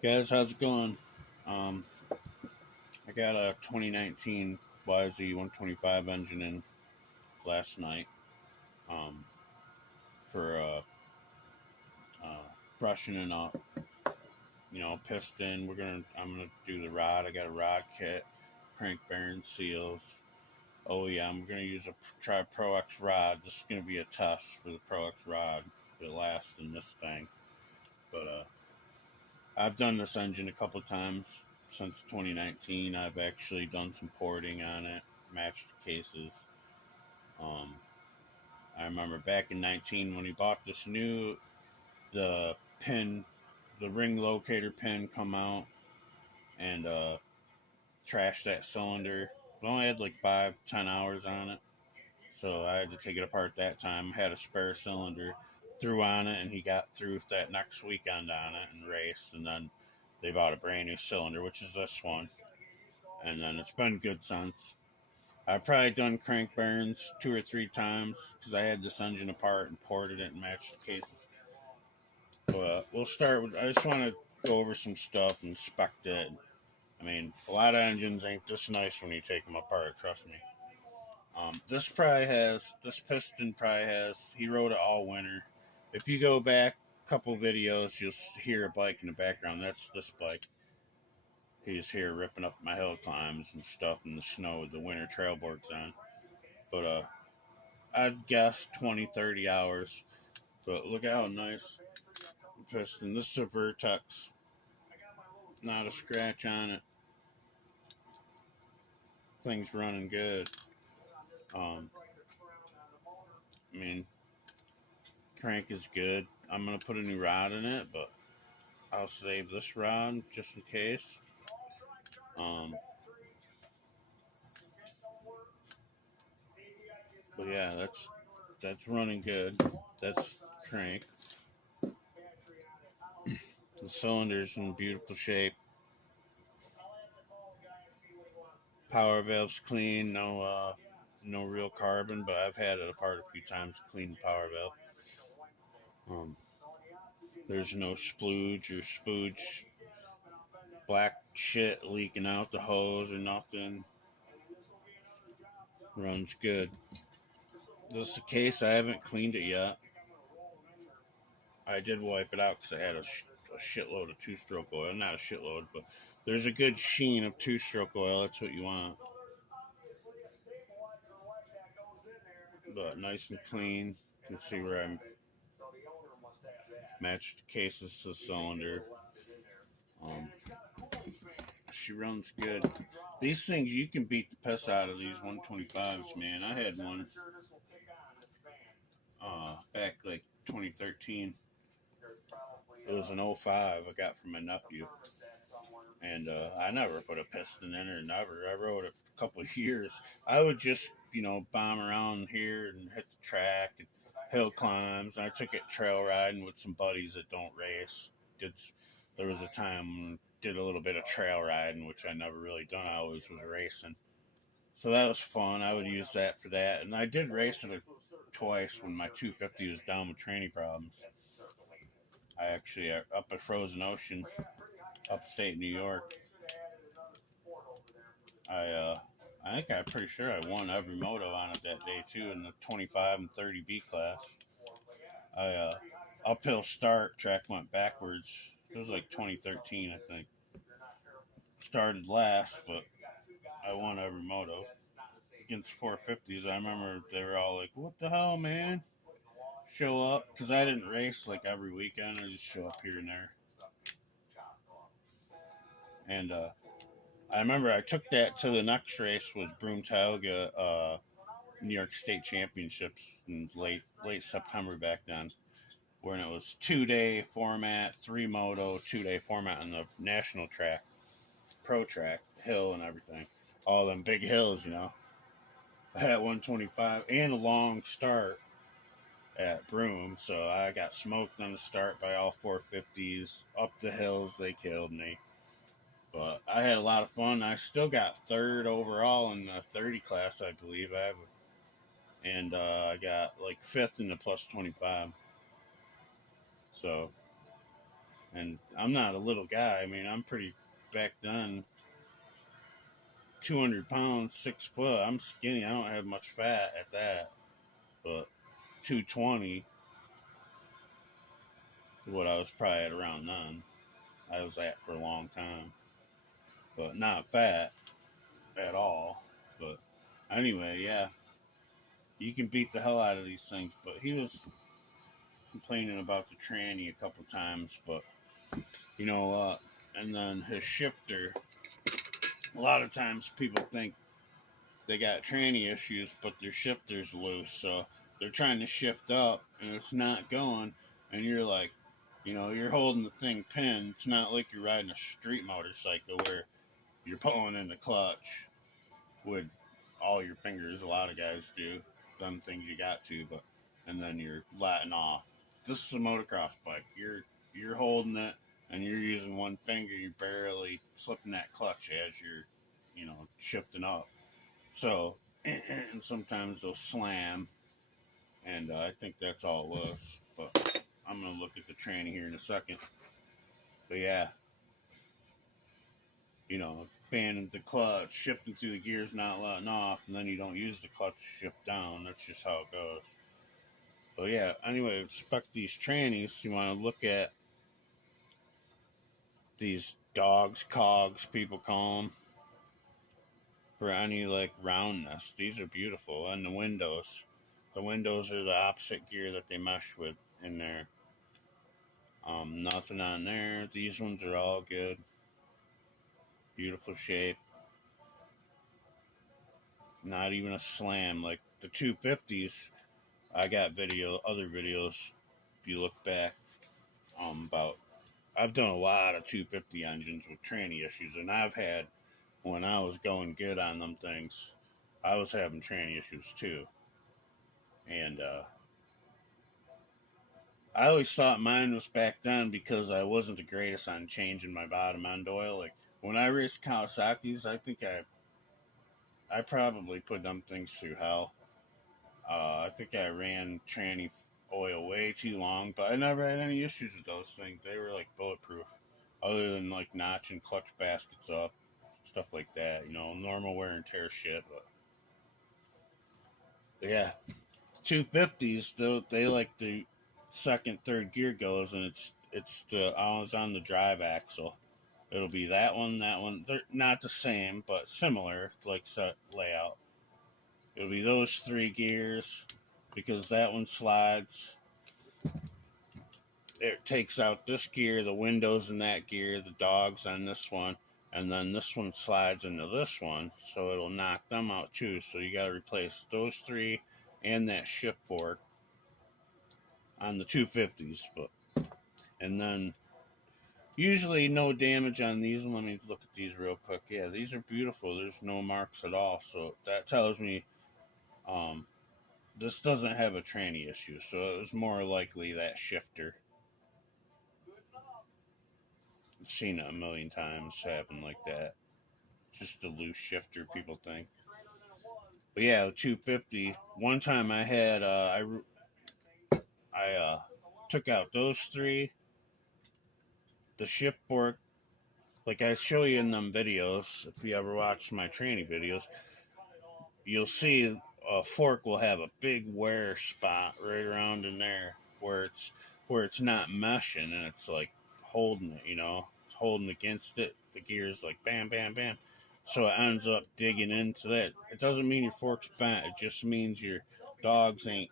Guys, how's it going? Um, I got a 2019 yz125 engine in last night um, for freshening up. Piston. I'm gonna do the rod. I got a rod kit, crank bearing seals. Oh yeah, I'm gonna try Pro X rod. This is gonna be a test for the Pro X rod. It lasts in this thing, but I've done this engine a couple times since 2019. I've actually done some porting on it, matched cases. Um, I remember back in 19 when he bought this new, the pin, the ring locator pin come out and trashed that cylinder. It only had like 5-10 hours on it, so I had to take it apart that time. Had a spare cylinder, threw on it, and he got through that next weekend on it and raced. And then they bought a brand new cylinder, which is this one. And then it's been good since. I've probably done crank bearings 2 or 3 times because I had this engine apart and ported it and matched the cases. But we'll start with. I just want to go over some stuff and inspect it. I mean, a lot of engines ain't this nice when you take them apart. Trust me. This piston probably has. He rode it all winter. If you go back a couple videos, you'll hear a bike in the background. That's this bike. He's here ripping up my hill climbs and stuff in the snow with the winter trail boards on. But I'd guess 20, 30 hours. But look at how nice the piston. This is a Vertex. Not a scratch on it. Thing's running good. Um, I mean, crank is good. I'm gonna put a new rod in it, but I'll save this rod just in case. Um, but yeah, that's running good. That's crank. The cylinder's in beautiful shape. Power valve's clean. No real carbon, but I've had it apart a few times. Clean the power valve. There's no splooge or spooge, black shit leaking out the hose or nothing. Runs good. This is the case. I haven't cleaned it yet. I did wipe it out because I had a shitload of two-stroke oil. Not a shitload, but there's a good sheen of two-stroke oil. That's what you want. But nice and clean. You can see where I matched the cases to the cylinder. Um, she runs good. These things, you can beat the piss out of these 125s, man. I had one back like 2013. It was an '05 I got from my nephew. And I never put a piston in it, never. I rode it for a couple of years. I would just, bomb around here and hit the track and hill climbs. I took it trail riding with some buddies that don't race. There was a time when I did a little bit of trail riding, which I never really done. I always was racing. So that was fun. I would use that for that. And I did race it twice when my 250 was down with tranny problems. I actually, up at Frozen Ocean, upstate New York, I'm pretty sure I won every moto on it that day too in the 25 and 30B class. I uphill start track went backwards. It was like 2013, I think. Started last, but I won every moto against 450s. I remember they were all like, "What the hell, man?" Show up because I didn't race like every weekend. I just show up here and there. And I remember I took that to the next race was Broome Tioga New York State Championships in late September back then, when it was 2-day format, 3 moto, 2-day format on the national track, pro track, hill and everything, all them big hills. I had 125 and a long start at Broome, so I got smoked on the start by all 450s. Up the hills, they killed me. But I had a lot of fun. I still got third overall in the 30 class, I believe. And I got like fifth in the plus 25. So And I'm not a little guy. I mean, I'm pretty, back then, 200 pounds, 6 foot. I'm skinny. I don't have much fat at that. But 220 is what I was probably at around then. I was at for a long time. But not fat at all. But anyway, yeah. You can beat the hell out of these things. But he was complaining about the tranny a couple times. But, you know, and then his shifter. A lot of times people think they got tranny issues, but their shifter's loose. So they're trying to shift up and it's not going. And you're like, you know, you're holding the thing pinned. It's not like you're riding a street motorcycle where you're pulling in the clutch with all your fingers. A lot of guys do them things you got to, but and then you're letting off. This is a motocross bike. You're holding it and you're using one finger. You're barely slipping that clutch as you're, you know, shifting up. So, and sometimes they'll slam, and I think that's all it was. But I'm gonna look at the tranny here in a second. But yeah, you know, banding the clutch, shifting through the gears, not letting off, and then you don't use the clutch to shift down. That's just how it goes. So yeah, anyway, spec these trannies. You want to look at these dogs, cogs, people call them, for any like roundness. These are beautiful, and the windows. The windows are the opposite gear that they mesh with in there. Nothing on there. These ones are all good. Beautiful shape. Not even a slam. Like the 250s, I got other videos. If you look back, about I've done a lot of 250 engines with tranny issues, and I've had when I was going good on them things, I was having tranny issues too. And I always thought mine was back then because I wasn't the greatest on changing my bottom end oil. Like when I raced Kawasaki's, I think I probably put them things through hell. I think I ran tranny oil way too long, but I never had any issues with those things. They were like bulletproof, other than like notching clutch baskets up, stuff like that. You know, normal wear and tear shit. But yeah, 250s though, they like the second, third gear goes, and it's the always on the drive axle. It'll be that one, that one. They're not the same, but similar, like set layout. It'll be those three gears because that one slides. It takes out this gear, the windows in that gear, the dogs on this one, and then this one slides into this one, so it'll knock them out too. So you got to replace those three and that shift fork on the 250s. But and then usually no damage on these. Let me look at these real quick. Yeah, these are beautiful. There's no marks at all, so that tells me this doesn't have a tranny issue. So it was more likely that shifter. I've seen it a million times happen like that. Just a loose shifter, people think. But yeah, the 250. One time I had I took out those three, the shift fork. Like I show you in them videos, if you ever watch my tranny videos, you'll see a fork will have a big wear spot right around in there where it's not meshing and it's like holding it, you know, it's holding against it. The gear's like bam, bam, bam. So it ends up digging into that. It doesn't mean your fork's bent. It just means your dogs ain't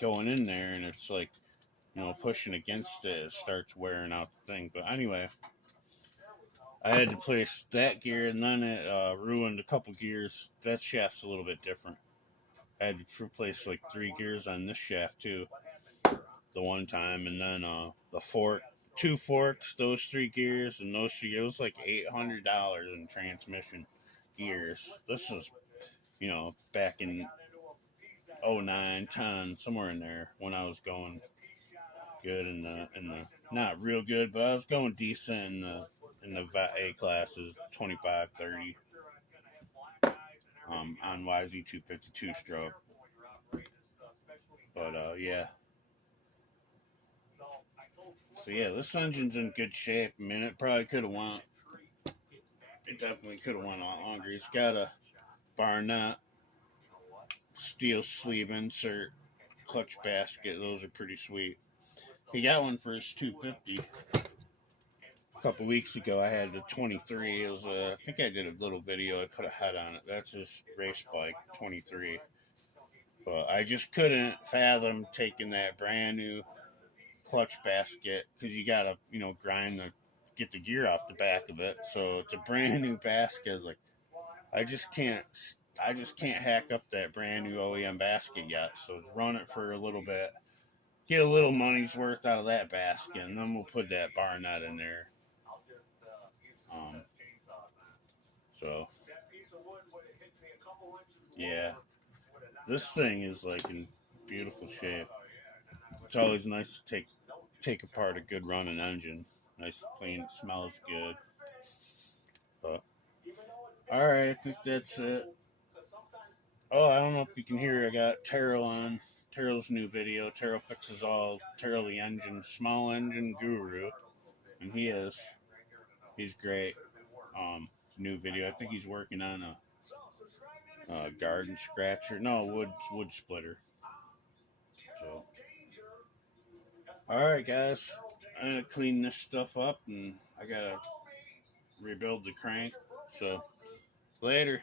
going in there and it's like, you know, pushing against it. It starts wearing out the thing. But anyway, I had to place that gear and then it ruined a couple gears. That shaft's a little bit different. I had to replace like 3 gears on this shaft too, the one time, and then the fork, 2 forks, those 3 gears, and those 3 gears. It was like $800 in transmission gears. This was, you know, back in 09, 10, somewhere in there when I was going good in the not real good, but I was going decent in the A classes, 25, 30. On YZ125 stroke. But yeah. So yeah, this engine's in good shape. I mean, it probably could have went. It definitely could have went a lot longer. It's got a bar nut, steel sleeve insert, clutch basket. Those are pretty sweet. He got one for his 250. A couple weeks ago, I had the 23. It was I think I did a little video. I put a head on it. That's his race bike, 23. But I just couldn't fathom taking that brand new clutch basket because you gotta, grind get the gear off the back of it. So it's a brand new basket. I was like, I just can't hack up that brand new OEM basket yet. So run it for a little bit, get a little money's worth out of that basket, and then we'll put that bar nut in there. So yeah, this thing is like in beautiful shape. It's always nice to take apart a good running engine. Nice and clean, it smells good. But alright, I think that's it. Oh, I don't know if you can hear, I got Terrell on. Terrell's new video. Terrell fixes all. Terrell the engine, small engine guru. And he's great. New video. I think he's working on a garden scratcher. No, wood splitter. So, all right, guys. I'm gonna clean this stuff up, and I gotta rebuild the crank. So, later.